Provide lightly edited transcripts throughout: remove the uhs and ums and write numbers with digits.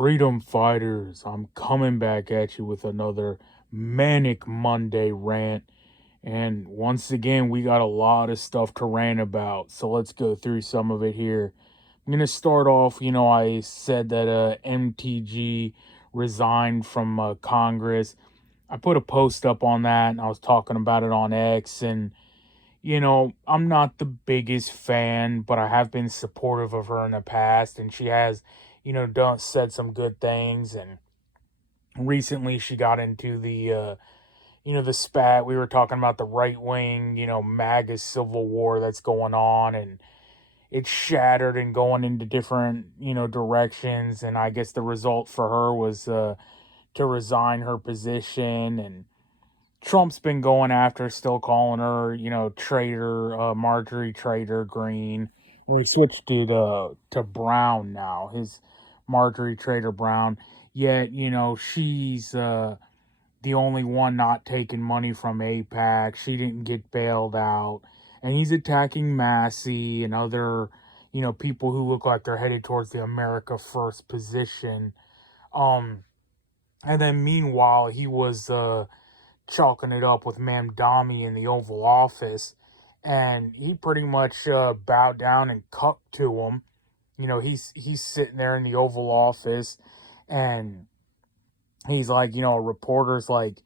Freedom Fighters, I'm coming back at you with another Manic Monday rant. And once again, we got a lot of stuff to rant about. So let's go through some of it here. I'm going to start off, I said that MTG resigned from Congress. I put a post up on that and I was talking about it on X. And, I'm not the biggest fan, but I have been supportive of her in the past. And she has, said some good things. And recently she got into the spat. We were talking about the right wing, MAGA civil war that's going on, and it's shattered and going into different, directions. And I guess the result for her was to resign her position. And Trump's been going after, still calling her, traitor, Marjorie Traitor Green. We switched it to Brown now, his Marjorie Traitor Brown. Yet, she's the only one not taking money from AIPAC. She didn't get bailed out. And he's attacking Massey and other, people who look like they're headed towards the America First position. And then meanwhile, he was chalking it up with Mamdani in the Oval Office. And he pretty much bowed down and cucked to him. He's sitting there in the Oval Office and he's like, a reporter's like,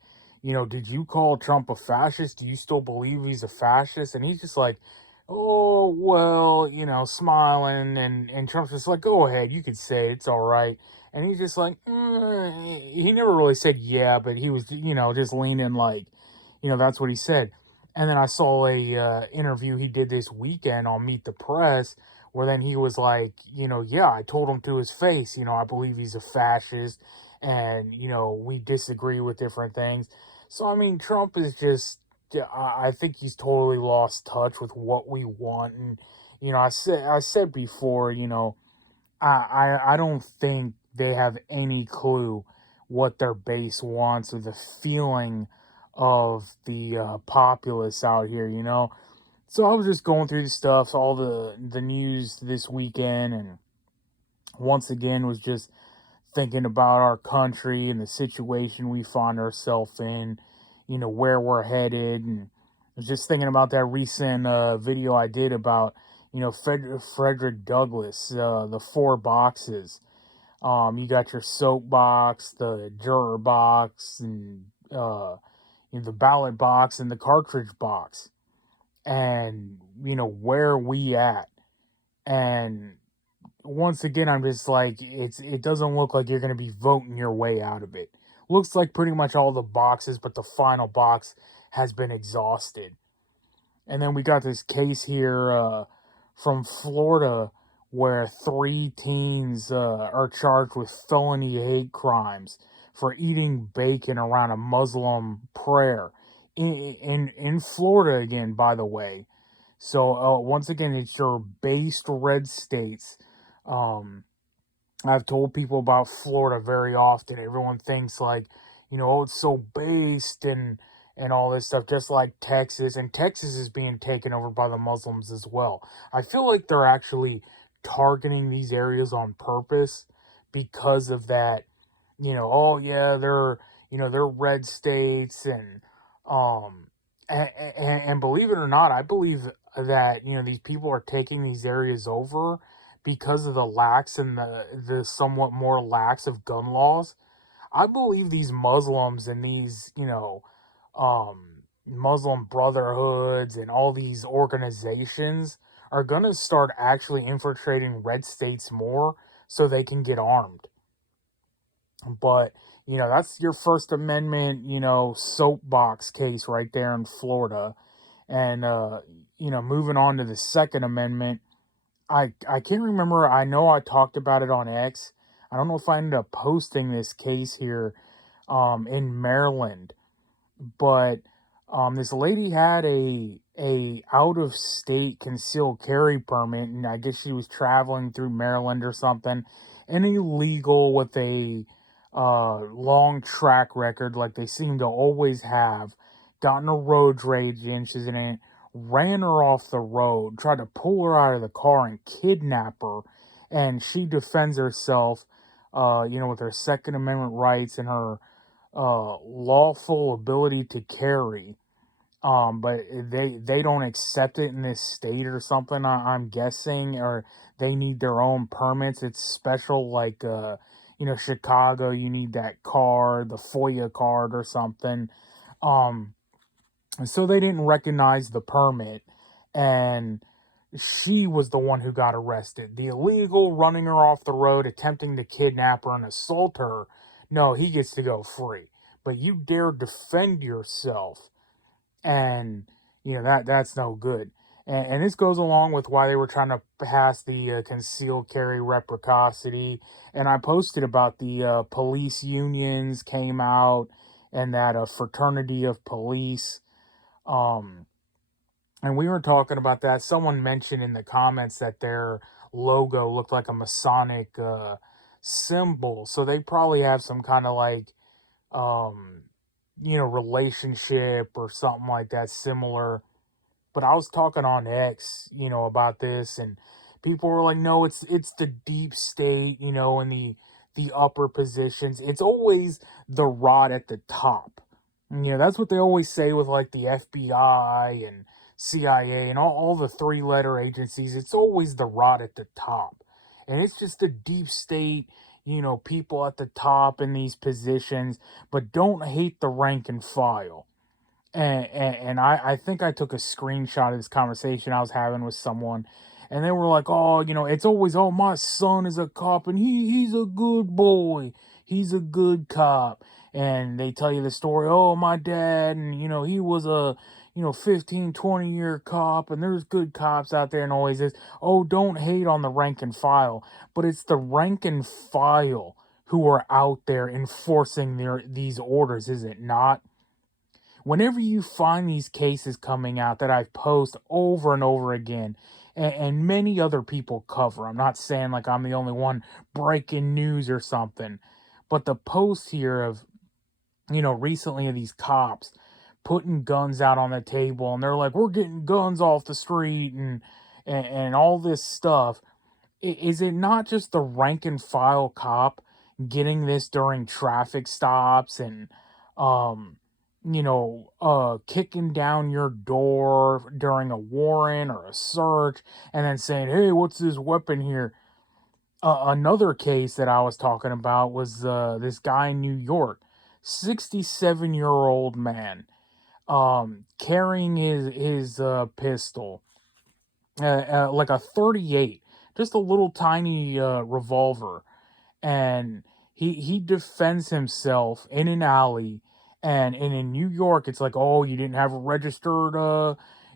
did you call Trump a fascist? Do you still believe he's a fascist? And he's just like, oh, well, smiling. And Trump's just like, go ahead, you could say it, it's all right. And he's just like, he never really said yeah, but he was, just leaning like, that's what he said. And then I saw a interview he did this weekend on Meet the Press, where then he was like, yeah, I told him to his face, I believe he's a fascist. And, we disagree with different things. So, I mean, Trump is just, I think he's totally lost touch with what we want. And, I said before, I don't think they have any clue what their base wants or the feeling of the populace out here, So I was just going through the stuff, all the news this weekend, and once again was just thinking about our country and the situation we find ourselves in, where we're headed. And I was just thinking about that recent video I did about, Frederick Douglass, the 4 boxes. You got your soap box, the juror box, and the ballot box and the cartridge box. And, where are we at? And once again, I'm just like, it doesn't look like you're going to be voting your way out of it. Looks like pretty much all the boxes, but the final box has been exhausted. And then we got this case here from Florida where 3 teens are charged with felony hate crimes for eating bacon around a Muslim prayer in Florida again, by the way. So once again, it's your based red states. I've told people about Florida very often. Everyone thinks like, oh, it's so based and all this stuff, just like Texas. And Texas is being taken over by the Muslims as well. I feel like they're actually targeting these areas on purpose because of that, oh yeah, they're red states and believe it or not, I believe that, these people are taking these areas over because of the lax and the somewhat more lax of gun laws. I believe these Muslims and these, Muslim brotherhoods and all these organizations are going to start actually infiltrating red states more so they can get armed. But, that's your First Amendment, soapbox case right there in Florida. And, moving on to the Second Amendment, I can't remember. I know I talked about it on X. I don't know if I ended up posting this case here in Maryland. But this lady had a out-of-state concealed carry permit, and I guess she was traveling through Maryland or something, and illegal with a long track record like they seem to always have, got in a road rage incident, ran her off the road, tried to pull her out of the car and kidnap her, and she defends herself with her Second Amendment rights and her lawful ability to carry. But they don't accept it in this state or something. I'm guessing, or they need their own permits. It's special, like Chicago. You need that card, the FOIA card or something. Um, and so they didn't recognize the permit, and she was the one who got arrested. The illegal running her off the road, attempting to kidnap her and assault her. No, he gets to go free. But you dare defend yourself, and that's no good. And this goes along with why they were trying to pass the concealed carry reciprocity. And I posted about the police unions came out, and that fraternity of police. Um, and we were talking about that. Someone mentioned in the comments that their logo looked like a Masonic symbol, so they probably have some kind of like um relationship or something like that similar. But I was talking on X, about this, and people were like, no, it's the deep state, and the upper positions. It's always the rot at the top. That's what they always say with like the FBI and CIA and all the three-letter agencies. It's always the rot at the top. And it's just the deep state, people at the top in these positions, but don't hate the rank and file. And I think I took a screenshot of this conversation I was having with someone, and they were like, oh, it's always, oh, my son is a cop, and he's a good boy. He's a good cop. And they tell you the story, oh, my dad, and, he was a, 15, 20-year cop, and there's good cops out there and always is. Oh, don't hate on the rank and file. But it's the rank and file who are out there enforcing these orders, is it not? Whenever you find these cases coming out that I post over and over again, and many other people cover, I'm not saying like I'm the only one breaking news or something, but the posts here of, recently of these cops putting guns out on the table, and they're like, we're getting guns off the street and all this stuff. Is it not just the rank and file cop getting this during traffic stops and, kicking down your door during a warrant or a search and then saying, hey, what's this weapon here? Another case that I was talking about was this guy in New York, 67-year-old man, carrying his pistol, like a 38, just a little tiny revolver, and he defends himself in an alley. And in New York, it's like, oh, you didn't have a registered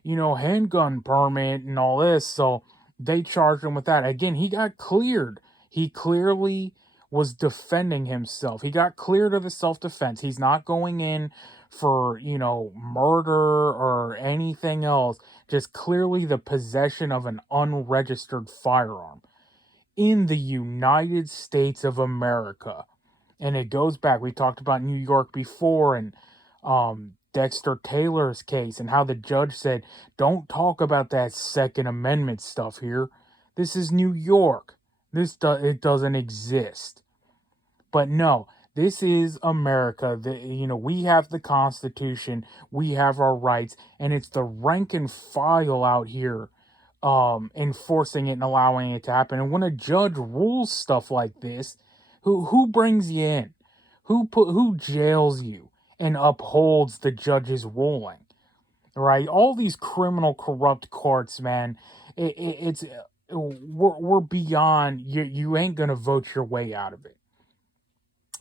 handgun permit and all this, so they charged him with that. Again, he got cleared. He clearly was defending himself. He got cleared of the self-defense. He's not going in for, murder or anything else. Just clearly the possession of an unregistered firearm in the United States of America. And it goes back, we talked about New York before, and Dexter Taylor's case, and how the judge said, don't talk about that Second Amendment stuff here. This is New York. It doesn't exist. But no, this is America. We have the Constitution, we have our rights, and it's the rank and file out here enforcing it and allowing it to happen. And when a judge rules stuff like this, who brings you in? Who jails you and upholds the judge's ruling? Right? All these criminal corrupt courts, man, we're beyond. You ain't gonna vote your way out of it.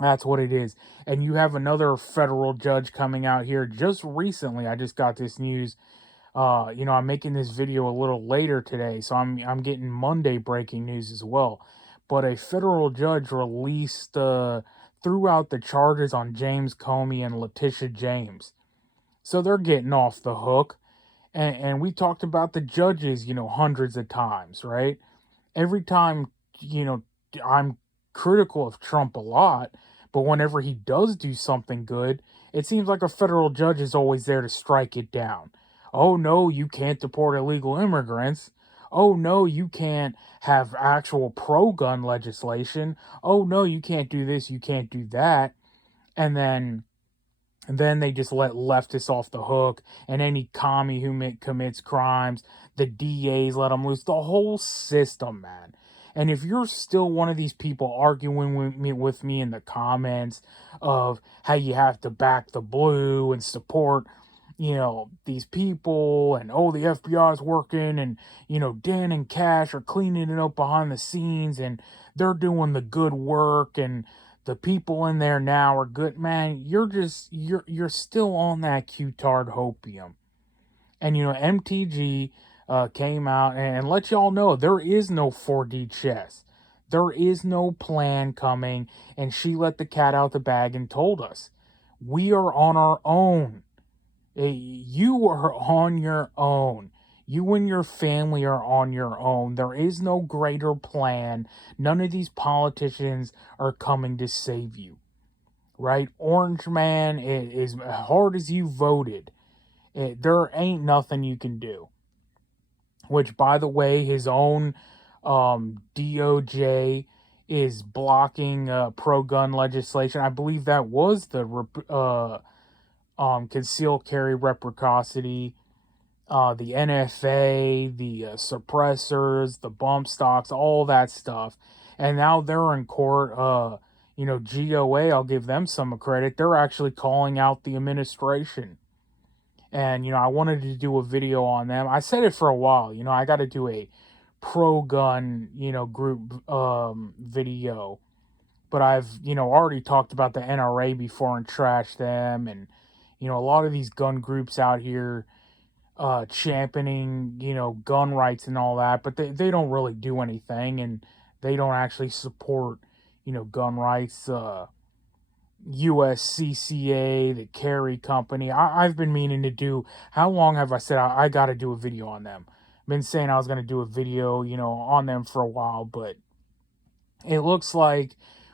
That's what it is. And you have another federal judge coming out here just recently. I just got this news. I'm making this video a little later today, so I'm getting Monday breaking news as well. But a federal judge released threw out the charges on James Comey and Letitia James. So they're getting off the hook. And we talked about the judges, hundreds of times, right? Every time, I'm critical of Trump a lot, but whenever he does do something good, it seems like a federal judge is always there to strike it down. Oh, no, you can't deport illegal immigrants. Oh no, you can't have actual pro-gun legislation. Oh no, you can't do this, you can't do that. And then they just let leftists off the hook, and any commie who commits crimes, the DAs let them loose. The whole system, man. And if you're still one of these people arguing with me in the comments of how you have to back the blue and support, these people, and oh, the FBI is working, and Dan and Cash are cleaning it up behind the scenes, and they're doing the good work, and the people in there now are good, man, you're still on that Q-tard hopium. And MTG came out and let y'all know there is no 4D chess. There is no plan coming, and she let the cat out the bag and told us we are on our own. You are on your own. You and your family are on your own. There is no greater plan. None of these politicians are coming to save you. Right? Orange Man, as hard as you voted, there ain't nothing you can do. Which, by the way, his own DOJ is blocking pro-gun legislation. I believe that was the concealed carry reciprocity, the NFA, the suppressors, the bump stocks, all that stuff. And now they're in court. GOA, I'll give them some credit. They're actually calling out the administration. And, I wanted to do a video on them. I said it for a while. I got to do a pro-gun, group video. But I've, already talked about the NRA before and trashed them. And, a lot of these gun groups out here championing, gun rights and all that. But they don't really do anything. And they don't actually support, gun rights. USCCA, the Carry Company. I've been meaning to do. How long have I said I got to do a video on them? I've been saying I was going to do a video, on them for a while, but it looks like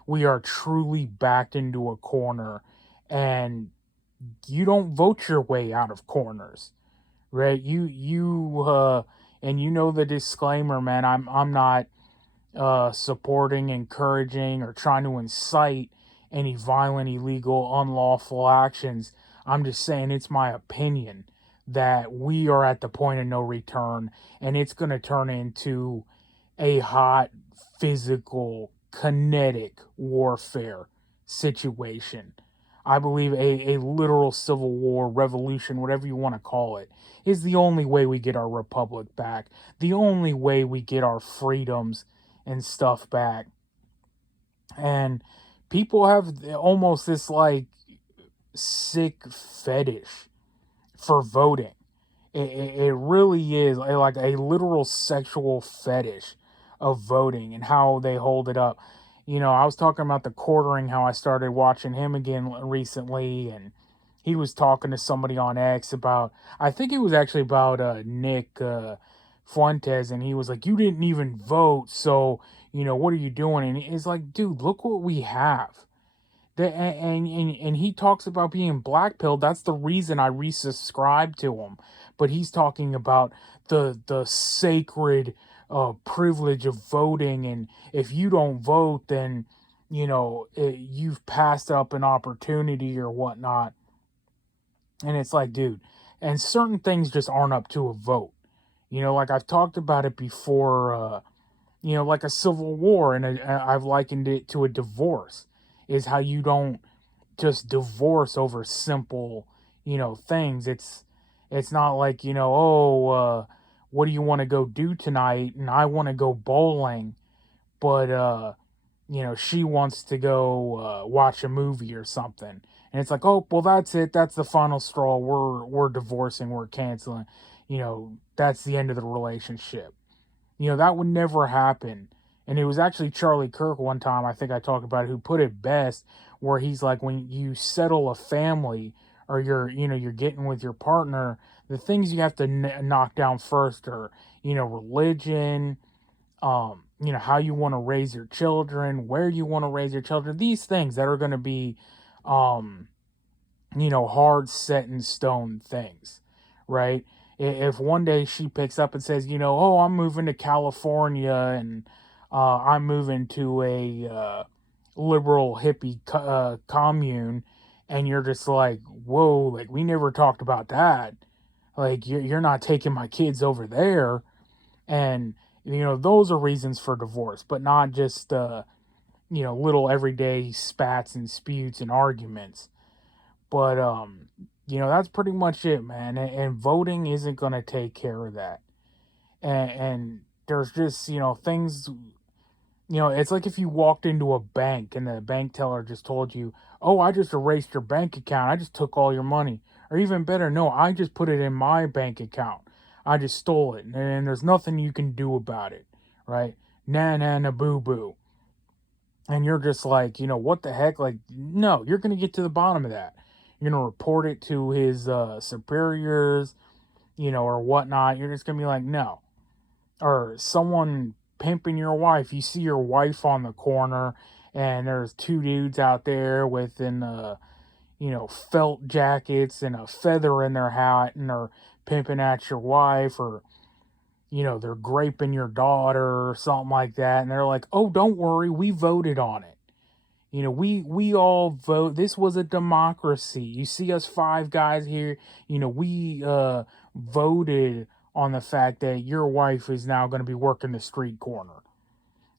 we are truly backed into a corner, and you don't vote your way out of corners, right? And the disclaimer, man. I'm not supporting, encouraging, or trying to incite any violent, illegal, unlawful actions. I'm just saying it's my opinion that we are at the point of no return, and it's going to turn into a hot, physical, kinetic warfare situation. I believe a literal civil war, revolution, whatever you want to call it, is the only way we get our republic back, the only way we get our freedoms and stuff back. And people have almost this sick fetish for voting. It really is like a literal sexual fetish of voting and how they hold it up. I was talking about the quartering, how I started watching him again recently, and he was talking to somebody on X about, I think it was actually about Nick Fuentes, and he was like, you didn't even vote, so, what are you doing? And it's like, dude, look what we have. And he talks about being blackpilled. That's the reason I resubscribed to him. But he's talking about the sacred privilege of voting, and if you don't vote, then you've passed up an opportunity or whatnot. And it's like, dude, and certain things just aren't up to a vote. Like I've talked about it before. Like a civil war, and I've likened it to a divorce. Is how you don't just divorce over simple, things. It's not like, what do you want to go do tonight? And I want to go bowling, but, she wants to go watch a movie or something. And it's like, oh, well, that's it. That's the final straw. We're divorcing. We're canceling. That's the end of the relationship. That would never happen. And it was actually Charlie Kirk one time, I think I talked about it, who put it best, where he's like, when you settle a family, or you're getting with your partner, the things you have to knock down first are, religion, how you want to raise your children, where you want to raise your children, these things that are going to be, hard set in stone things, right? If one day she picks up and says, oh, I'm moving to California and I'm moving to a liberal hippie commune, and you're just like, whoa, like we never talked about that. Like you're not taking my kids over there, and those are reasons for divorce, but not just little everyday spats and sputes and arguments. But that's pretty much it, man. And voting isn't gonna take care of that. And there's just things. It's like if you walked into a bank and the bank teller just told you, "Oh, I just erased your bank account. I just took all your money." Or even better, no, I just put it in my bank account. I just stole it, and there's nothing you can do about it, right? Na na na boo boo. And you're just like, what the heck? Like, no, you're gonna get to the bottom of that. You're gonna report it to his superiors, or whatnot. You're just gonna be like, no. Or someone pimping your wife. You see your wife on the corner, and there's two dudes out there with felt jackets and a feather in their hat, and they're pimping at your wife, or they're graping your daughter or something like that, and they're like, "Oh, don't worry, we voted on it. We all vote. This was a democracy. You see us five guys here. We voted on the fact that your wife is now going to be working the street corner,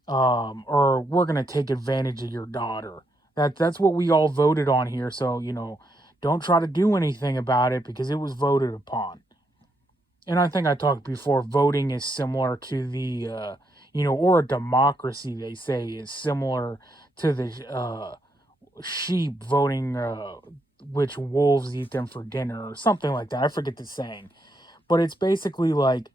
or we're going to take advantage of your daughter. That's what we all voted on here. So don't try to do anything about it because it was voted upon." And I think I talked before, voting is similar to the, or a democracy, they say, is similar to the sheep voting which wolves eat them for dinner or something like that. I forget the saying. But it's basically like,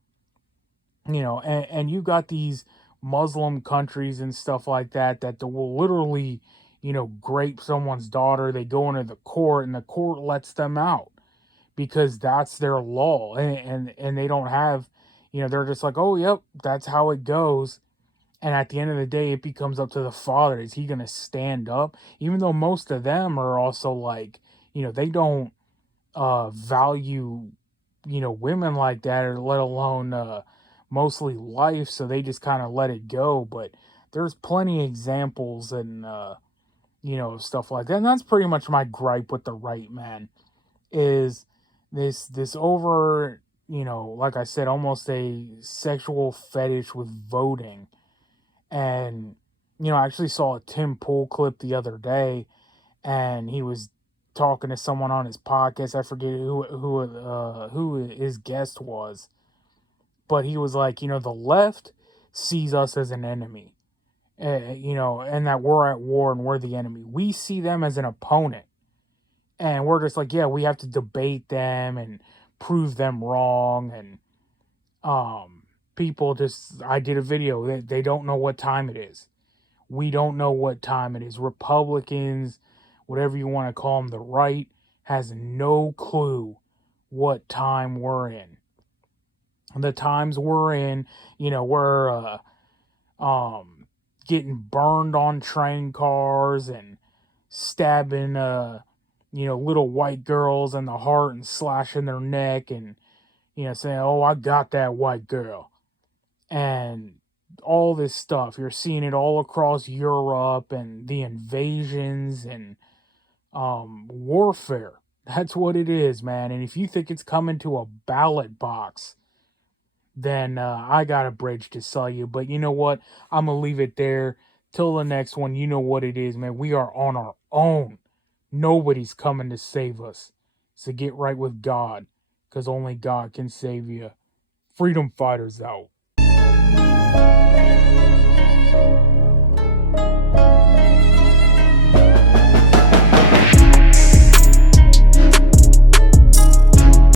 and you got these Muslim countries and stuff like that that will literally, grape someone's daughter. They go into the court and the court lets them out because that's their law, and they don't have, they're just like, oh yep, that's how it goes. And at the end of the day, it becomes up to the father. Is he going to stand up? Even though most of them are also like, they don't value, women like that, or let alone mostly life. So they just kind of let it go. But there's plenty of examples and, stuff like that. And that's pretty much my gripe with the right, man, is this over, like I said, almost a sexual fetish with voting. And I actually saw a Tim Pool clip the other day, and he was talking to someone on his podcast. I forget who his guest was, but he was like, the left sees us as an enemy, and that we're at war and we're the enemy. We see them as an opponent. And we're just like, yeah, we have to debate them and prove them wrong. And people just, I did a video, they don't know what time it is. We don't know what time it is. Republicans, whatever you want to call them, the right has no clue what time we're in. The times we're in, we're getting burned on train cars and stabbing little white girls in the heart and slashing their neck and, saying, oh, I got that white girl. And all this stuff. You're seeing it all across Europe and the invasions and warfare. That's what it is, man. And if you think it's coming to a ballot box, then I got a bridge to sell you. But you know what? I'm going to leave it there. Till the next one, you know what it is, man. We are on our own. Nobody's coming to save us. So get right with God, because only God can save you. Freedom Fighters out.